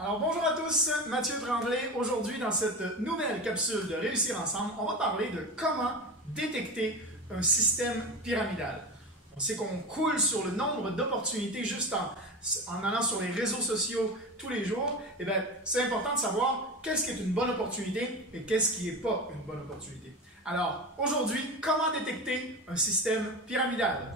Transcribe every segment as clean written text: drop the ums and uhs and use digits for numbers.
Alors bonjour à tous, Mathieu Tremblay. Aujourd'hui dans cette nouvelle capsule de Réussir Ensemble, on va parler de comment détecter un système pyramidal. On sait qu'on coule sur le nombre d'opportunités juste en allant sur les réseaux sociaux tous les jours. Et bien, c'est important de savoir qu'est-ce qui est une bonne opportunité et qu'est-ce qui n'est pas une bonne opportunité. Alors aujourd'hui, comment détecter un système pyramidal?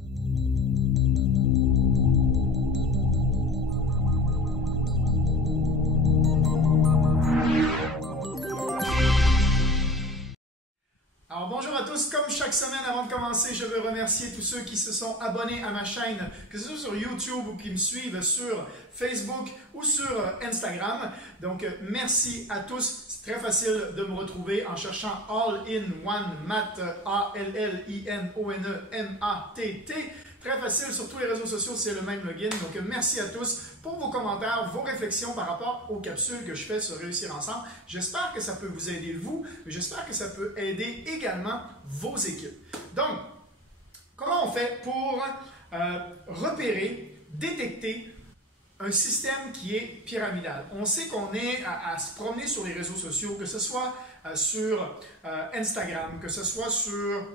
Alors bonjour à tous, comme chaque semaine avant de commencer, je veux remercier tous ceux qui se sont abonnés à ma chaîne, que ce soit sur YouTube ou qui me suivent sur Facebook ou sur Instagram. Donc merci à tous, c'est très facile de me retrouver en cherchant All-in-One Matt, A-L-L-I-N-O-N-E-M-A-T-T. Très facile, sur tous les réseaux sociaux, c'est le même login. Donc, merci à tous pour vos commentaires, vos réflexions par rapport aux capsules que je fais sur Réussir Ensemble. J'espère que ça peut vous aider, vous, mais j'espère que ça peut aider également vos équipes. Donc, comment on fait pour repérer, détecter un système qui est pyramidal? On sait qu'on est à se promener sur les réseaux sociaux, que ce soit sur Instagram, que ce soit sur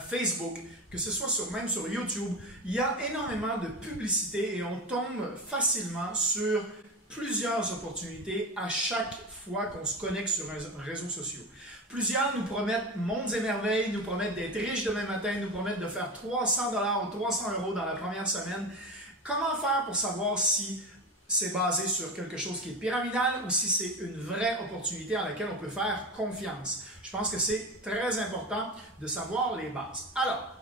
Facebook, que ce soit même sur YouTube, il y a énormément de publicité et on tombe facilement sur plusieurs opportunités à chaque fois qu'on se connecte sur un réseau social. Plusieurs nous promettent mondes et merveilles, nous promettent d'être riches demain matin, nous promettent de faire 300 $ ou 300 € dans la première semaine. Comment faire pour savoir si c'est basé sur quelque chose qui est pyramidal ou si c'est une vraie opportunité à laquelle on peut faire confiance? Je pense que c'est très important de savoir les bases. Alors,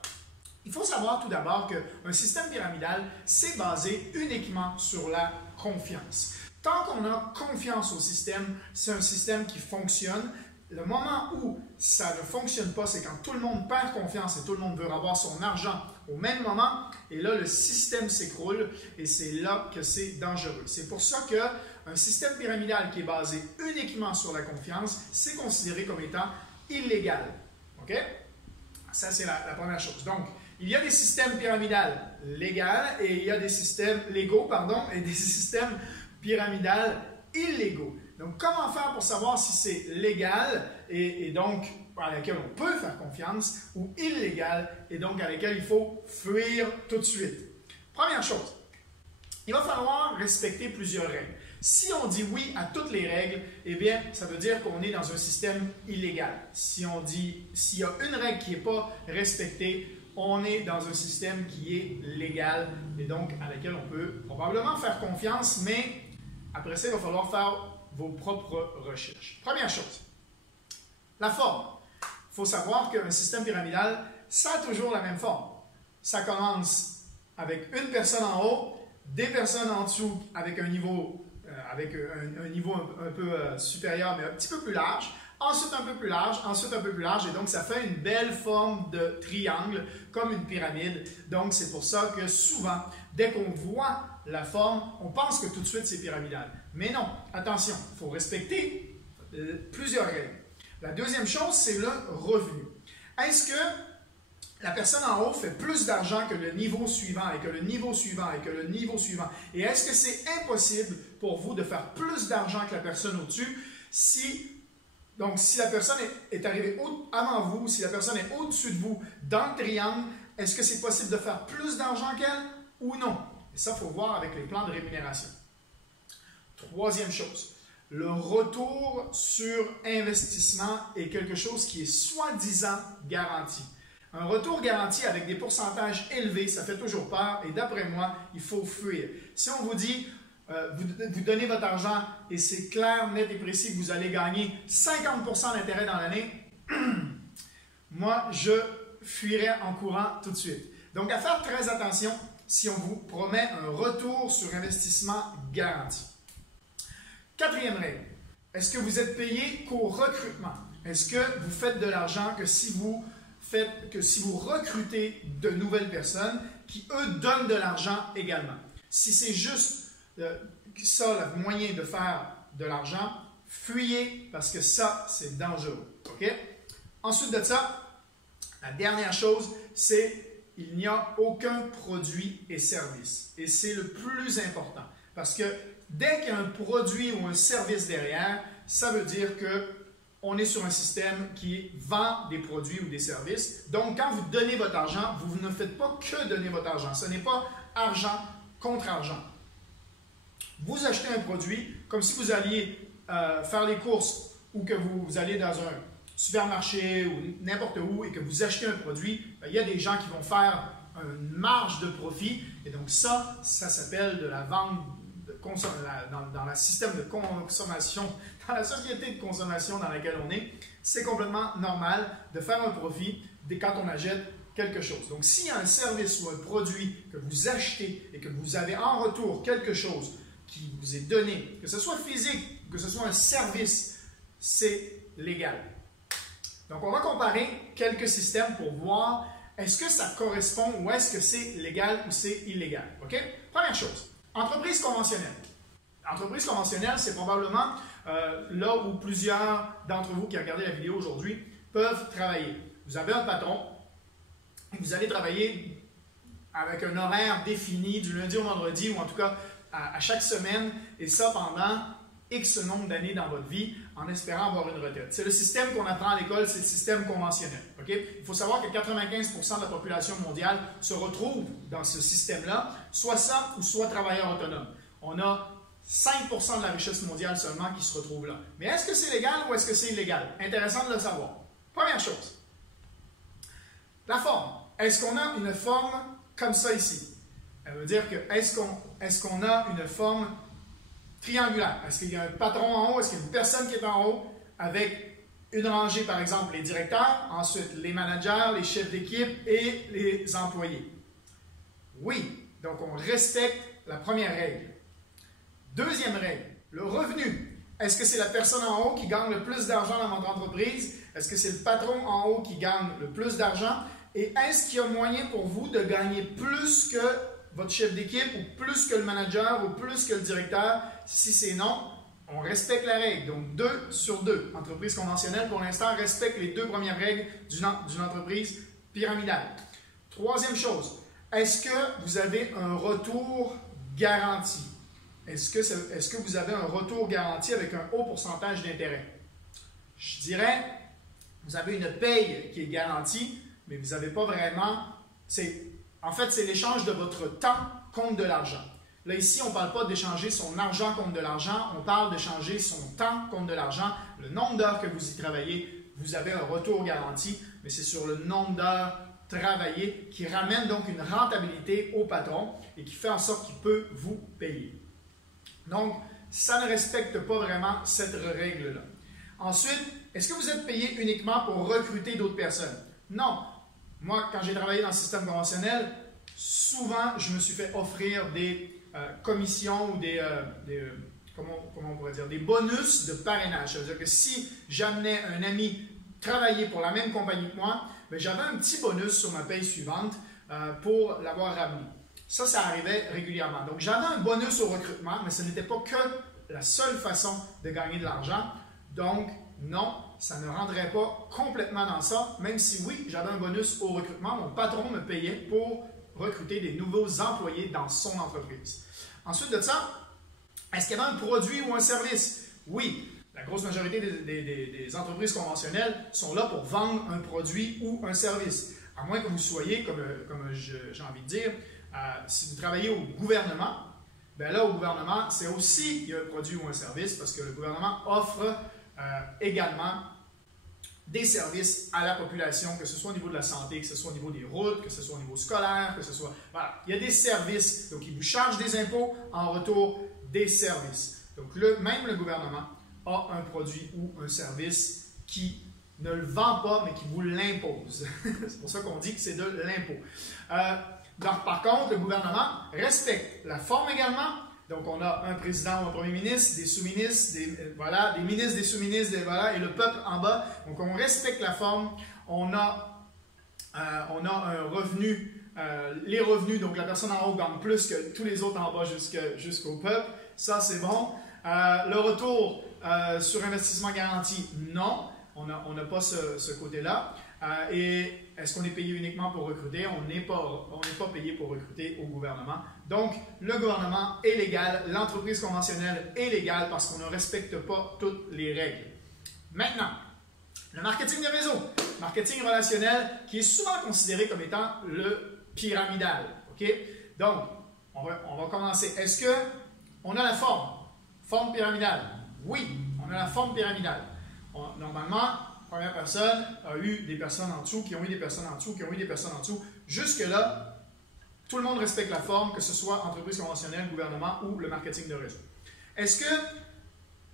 il faut savoir tout d'abord qu'un système pyramidal, c'est basé uniquement sur la confiance. Tant qu'on a confiance au système, c'est un système qui fonctionne. Le moment où ça ne fonctionne pas, c'est quand tout le monde perd confiance et tout le monde veut avoir son argent au même moment. Et là, le système s'écroule et c'est là que c'est dangereux. C'est pour ça qu'un système pyramidal qui est basé uniquement sur la confiance, c'est considéré comme étant illégal. OK? Ça, c'est la première chose. Donc, il y a des systèmes pyramidaux légaux et il y a des systèmes légaux, et des systèmes pyramidaux illégaux. Donc, comment faire pour savoir si c'est légal et donc à laquelle on peut faire confiance ou illégal et donc à laquelle il faut fuir tout de suite? Première chose, il va falloir respecter plusieurs règles. Si on dit oui à toutes les règles, eh bien, ça veut dire qu'on est dans un système illégal. Si on dit, s'il y a une règle qui n'est pas respectée, on est dans un système qui est légal et donc à laquelle on peut probablement faire confiance, mais après ça, il va falloir faire vos propres recherches. Première chose, la forme. Il faut savoir qu'un système pyramidal, ça a toujours la même forme. Ça commence avec une personne en haut, des personnes en dessous avec un niveau, un peu supérieur, mais un petit peu plus large. Ensuite, un peu plus large, ensuite un peu plus large. Et donc, ça fait une belle forme de triangle, comme une pyramide. Donc, c'est pour ça que souvent, dès qu'on voit la forme, on pense que tout de suite, c'est pyramidal. Mais non, attention, il faut respecter plusieurs règles. La deuxième chose, c'est le revenu. Est-ce que la personne en haut fait plus d'argent que le niveau suivant et que le niveau suivant et que le niveau suivant? Et est-ce que c'est impossible pour vous de faire plus d'argent que la personne au-dessus donc, si la personne est arrivée avant vous, si la personne est au-dessus de vous dans le triangle, est-ce que c'est possible de faire plus d'argent qu'elle ou non? Et ça, il faut voir avec les plans de rémunération. Troisième chose, le retour sur investissement est quelque chose qui est soi-disant garanti. Un retour garanti avec des pourcentages élevés, ça fait toujours peur et d'après moi, il faut fuir. Si on vous dit, vous donnez votre argent et c'est clair, net et précis que vous allez gagner 50% d'intérêt dans l'année, moi, je fuirais en courant tout de suite. Donc, à faire très attention si on vous promet un retour sur investissement garanti. Quatrième règle, est-ce que vous êtes payé qu'au recrutement? Est-ce que vous faites de l'argent que si vous recrutez de nouvelles personnes qui, eux, donnent de l'argent également? Si c'est juste ça, le moyen de faire de l'argent, fuyez parce que ça, c'est dangereux. OK? Ensuite de ça, la dernière chose, c'est il n'y a aucun produit et service. Et c'est le plus important parce que dès qu'il y a un produit ou un service derrière, ça veut dire qu'on est sur un système qui vend des produits ou des services. Donc, quand vous donnez votre argent, vous ne faites pas que donner votre argent. Ce n'est pas argent contre argent. Vous achetez un produit comme si vous alliez faire les courses ou que vous allez dans un supermarché ou n'importe où et que vous achetez un produit. Il y a des gens qui vont faire une marge de profit. Et donc, ça s'appelle de la vente dans le système de consommation, dans la société de consommation dans laquelle on est. C'est complètement normal de faire un profit quand on achète quelque chose. Donc, s'il y a un service ou un produit que vous achetez et que vous avez en retour quelque chose qui vous est donné, que ce soit physique, que ce soit un service, c'est légal. Donc, on va comparer quelques systèmes pour voir est-ce que ça correspond ou est-ce que c'est légal ou c'est illégal. OK? Première chose, entreprise conventionnelle. Entreprise conventionnelle, c'est probablement là où plusieurs d'entre vous qui regardez la vidéo aujourd'hui peuvent travailler. Vous avez un patron et vous allez travailler avec un horaire défini du lundi au vendredi ou en tout cas à chaque semaine et ça pendant X nombre d'années dans votre vie en espérant avoir une retraite. C'est le système qu'on apprend à l'école, c'est le système conventionnel. Okay? Il faut savoir que 95% de la population mondiale se retrouve dans ce système-là, soit ça ou soit travailleur autonome. On a 5% de la richesse mondiale seulement qui se retrouve là. Mais est-ce que c'est légal ou est-ce que c'est illégal? Intéressant de le savoir. Première chose, la forme. Est-ce qu'on a une forme comme ça ici? Ça veut dire que est-ce qu'on a une forme triangulaire? Est-ce qu'il y a un patron en haut? Est-ce qu'il y a une personne qui est en haut avec une rangée, par exemple, les directeurs, ensuite les managers, les chefs d'équipe et les employés? Oui. Donc, on respecte la première règle. Deuxième règle, le revenu. Est-ce que c'est la personne en haut qui gagne le plus d'argent dans votre entreprise? Est-ce que c'est le patron en haut qui gagne le plus d'argent? Et est-ce qu'il y a moyen pour vous de gagner plus que votre chef d'équipe ou plus que le manager ou plus que le directeur? Si c'est non, on respecte la règle. Donc, 2 sur 2. Entreprise conventionnelle, pour l'instant, respecte les 2 premières règles d'une entreprise pyramidale. Troisième chose, est-ce que vous avez un retour garanti? Est-ce que vous avez un retour garanti avec un haut pourcentage d'intérêt? Je dirais, vous avez une paye qui est garantie, mais vous n'avez pas vraiment... En fait, c'est l'échange de votre temps contre de l'argent. Là, ici, on ne parle pas d'échanger son argent contre de l'argent, on parle d'échanger son temps contre de l'argent. Le nombre d'heures que vous y travaillez, vous avez un retour garanti, mais c'est sur le nombre d'heures travaillées qui ramène donc une rentabilité au patron et qui fait en sorte qu'il peut vous payer. Donc, ça ne respecte pas vraiment cette règle-là. Ensuite, est-ce que vous êtes payé uniquement pour recruter d'autres personnes? Non. Moi, quand j'ai travaillé dans le système conventionnel, souvent, je me suis fait offrir des commissions ou comment on pourrait dire, des bonus de parrainage. C'est-à-dire que si j'amenais un ami travailler pour la même compagnie que moi, j'avais un petit bonus sur ma paye suivante pour l'avoir ramené. Ça arrivait régulièrement. Donc, j'avais un bonus au recrutement, mais ce n'était pas que la seule façon de gagner de l'argent. Donc, non, ça ne rendrait pas complètement dans ça, même si oui, j'avais un bonus au recrutement. Mon patron me payait pour recruter des nouveaux employés dans son entreprise. Ensuite de ça, est-ce qu'il y avait un produit ou un service? Oui, la grosse majorité des entreprises conventionnelles sont là pour vendre un produit ou un service. À moins que vous soyez, comme j'ai envie de dire, si vous travaillez au gouvernement, bien là, au gouvernement, c'est aussi il y a un produit ou un service parce que le gouvernement offre également des services à la population, que ce soit au niveau de la santé, que ce soit au niveau des routes, que ce soit au niveau scolaire, que ce soit... Voilà, il y a des services. Donc, ils vous chargent des impôts en retour des services. Donc, même le gouvernement a un produit ou un service qui ne le vend pas, mais qui vous l'impose. C'est pour ça qu'on dit que c'est de l'impôt. Par contre, le gouvernement respecte la forme également. Donc, on a un président ou un premier ministre, des sous-ministres, des ministres, des sous-ministres, et le peuple en bas. Donc, on respecte la forme. On a un revenu, les revenus, donc la personne en haut gagne plus que tous les autres en bas jusqu'au peuple. Ça, c'est bon. Le retour sur investissement garanti, non. On n'a pas ce côté-là. Et est-ce qu'on est payé uniquement pour recruter? On n'est pas payé pour recruter au gouvernement. Donc, le gouvernement est légal, l'entreprise conventionnelle est légale parce qu'on ne respecte pas toutes les règles. Maintenant, le marketing de réseau, marketing relationnel, qui est souvent considéré comme étant le pyramidal. OK? Donc, on va commencer. Est-ce qu'on a la forme pyramidale? Oui, on a la forme pyramidale. Normalement, première personne a eu des personnes en dessous, qui ont eu des personnes en dessous, qui ont eu des personnes en dessous. Jusque-là, tout le monde respecte la forme, que ce soit entreprise conventionnelle, gouvernement ou le marketing de réseau. Est-ce que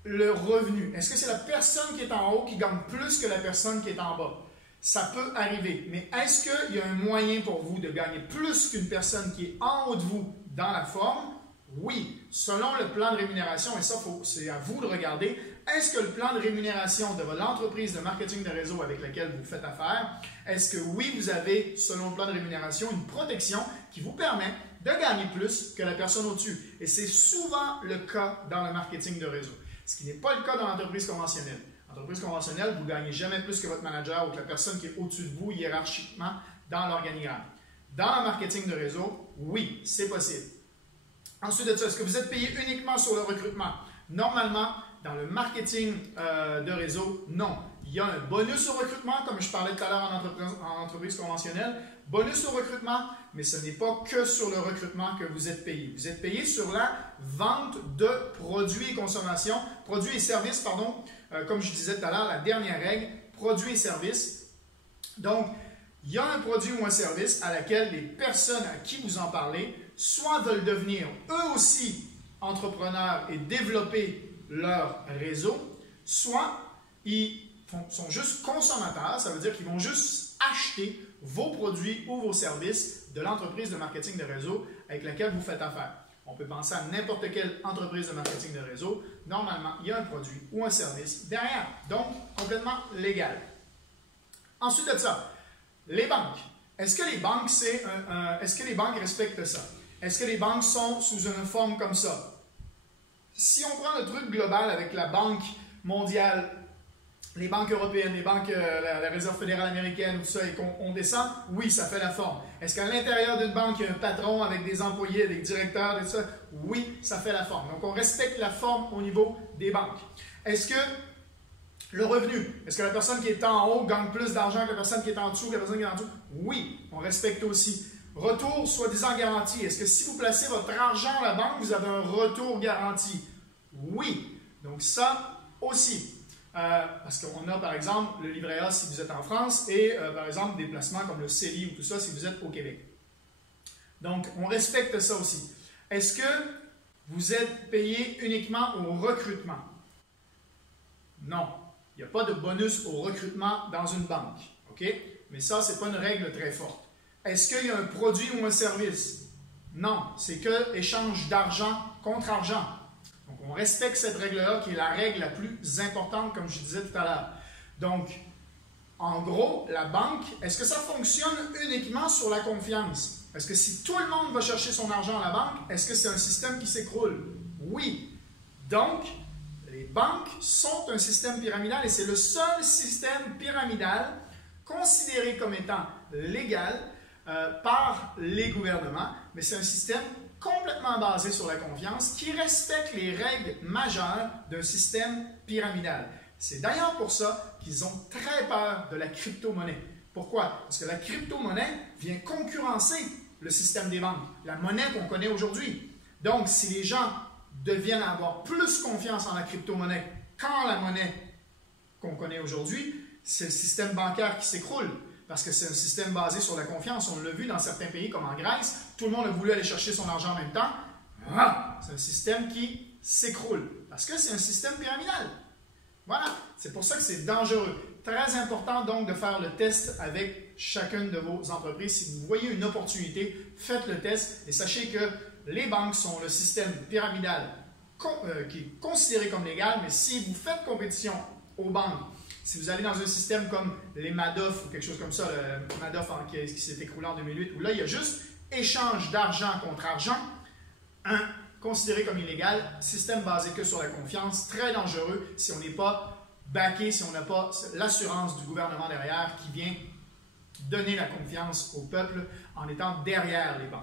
le revenu, est-ce que c'est la personne qui est en haut qui gagne plus que la personne qui est en bas? Ça peut arriver, mais est-ce qu'il y a un moyen pour vous de gagner plus qu'une personne qui est en haut de vous dans la forme? Oui, selon le plan de rémunération, et ça, c'est à vous de regarder, est-ce que le plan de rémunération de l'entreprise de marketing de réseau avec laquelle vous faites affaire, est-ce que oui, vous avez, selon le plan de rémunération, une protection qui vous permet de gagner plus que la personne au-dessus? Et c'est souvent le cas dans le marketing de réseau, ce qui n'est pas le cas dans l'entreprise conventionnelle. Entreprise conventionnelle, vous ne gagnez jamais plus que votre manager ou que la personne qui est au-dessus de vous hiérarchiquement dans l'organigramme. Dans le marketing de réseau, oui, c'est possible. Ensuite de ça, est-ce que vous êtes payé uniquement sur le recrutement? Normalement, dans le marketing de réseau, non. Il y a un bonus au recrutement, comme je parlais tout à l'heure en entreprise conventionnelle. Bonus au recrutement, mais ce n'est pas que sur le recrutement que vous êtes payé. Vous êtes payé sur la vente de produits et consommation, produits et services, pardon. Comme je disais tout à l'heure, la dernière règle, produits et services. Donc, il y a un produit ou un service à laquelle les personnes à qui vous en parlez, soit veulent devenir eux aussi entrepreneurs et développer leur réseau, soit ils sont juste consommateurs, ça veut dire qu'ils vont juste acheter vos produits ou vos services de l'entreprise de marketing de réseau avec laquelle vous faites affaire. On peut penser à n'importe quelle entreprise de marketing de réseau. Normalement, il y a un produit ou un service derrière, donc complètement légal. Ensuite de ça, les banques. Est-ce que les banques, est-ce que les banques respectent ça? Est-ce que les banques sont sous une forme comme ça? Si on prend le truc global avec la Banque mondiale, les banques européennes, les banques, la Réserve fédérale américaine, tout ça, et qu'on descend, oui, ça fait la forme. Est-ce qu'à l'intérieur d'une banque, il y a un patron avec des employés, des directeurs, tout ça? Oui, ça fait la forme. Donc, on respecte la forme au niveau des banques. Est-ce que le revenu, est-ce que la personne qui est en haut gagne plus d'argent que la personne qui est en dessous, que la personne qui est en dessous? Oui, on respecte aussi. Retour soi-disant garanti. Est-ce que si vous placez votre argent à la banque, vous avez un retour garanti? Oui. Donc ça aussi. Parce qu'on a par exemple le livret A si vous êtes en France et par exemple des placements comme le CELI ou tout ça si vous êtes au Québec. Donc on respecte ça aussi. Est-ce que vous êtes payé uniquement au recrutement? Non. Il n'y a pas de bonus au recrutement dans une banque. OK? Mais ça, ce n'est pas une règle très forte. Est-ce qu'il y a un produit ou un service? Non, c'est que échange d'argent contre argent. Donc, on respecte cette règle-là qui est la règle la plus importante, comme je disais tout à l'heure. Donc, en gros, la banque, est-ce que ça fonctionne uniquement sur la confiance? Est-ce que si tout le monde va chercher son argent à la banque, est-ce que c'est un système qui s'écroule? Oui. Donc, les banques sont un système pyramidal et c'est le seul système pyramidal considéré comme étant légal par les gouvernements, mais c'est un système complètement basé sur la confiance qui respecte les règles majeures d'un système pyramidal. C'est d'ailleurs pour ça qu'ils ont très peur de la crypto-monnaie. Pourquoi? Parce que la crypto-monnaie vient concurrencer le système des banques, la monnaie qu'on connaît aujourd'hui. Donc, si les gens deviennent avoir plus confiance en la crypto-monnaie qu'en la monnaie qu'on connaît aujourd'hui, c'est le système bancaire qui s'écroule. Parce que c'est un système basé sur la confiance. On l'a vu dans certains pays comme en Grèce, tout le monde a voulu aller chercher son argent en même temps. C'est un système qui s'écroule. Parce que c'est un système pyramidal. Voilà, c'est pour ça que c'est dangereux. Très important donc de faire le test avec chacune de vos entreprises. Si vous voyez une opportunité, faites le test et sachez que les banques sont le système pyramidal qui est considéré comme légal, mais si vous faites compétition aux banques, si vous allez dans un système comme les Madoff ou quelque chose comme ça, le Madoff qui s'est écroulé en 2008, où là, il y a juste échange d'argent contre argent, considéré comme illégal, système basé que sur la confiance, très dangereux si on n'est pas backé, si on n'a pas l'assurance du gouvernement derrière qui vient donner la confiance au peuple en étant derrière les banques.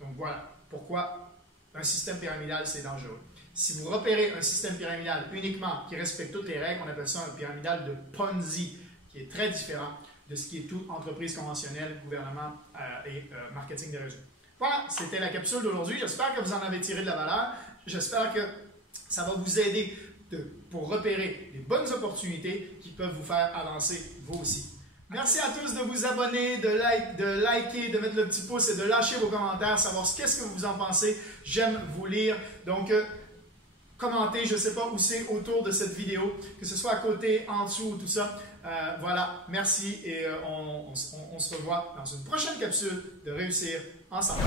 Donc voilà pourquoi un système pyramidal, c'est dangereux. Si vous repérez un système pyramidal uniquement qui respecte toutes les règles, on appelle ça un pyramidal de Ponzi, qui est très différent de ce qui est toute entreprise conventionnelle, gouvernement et marketing des réseaux. Voilà, c'était la capsule d'aujourd'hui. J'espère que vous en avez tiré de la valeur. J'espère que ça va vous aider pour repérer les bonnes opportunités qui peuvent vous faire avancer vous aussi. Merci à tous de vous abonner, de liker, de mettre le petit pouce et de lâcher vos commentaires, savoir qu'est-ce que vous en pensez. J'aime vous lire. Donc, commentez, je ne sais pas où c'est autour de cette vidéo, que ce soit à côté, en dessous, tout ça. Voilà, merci et on se revoit dans une prochaine capsule de Réussir ensemble.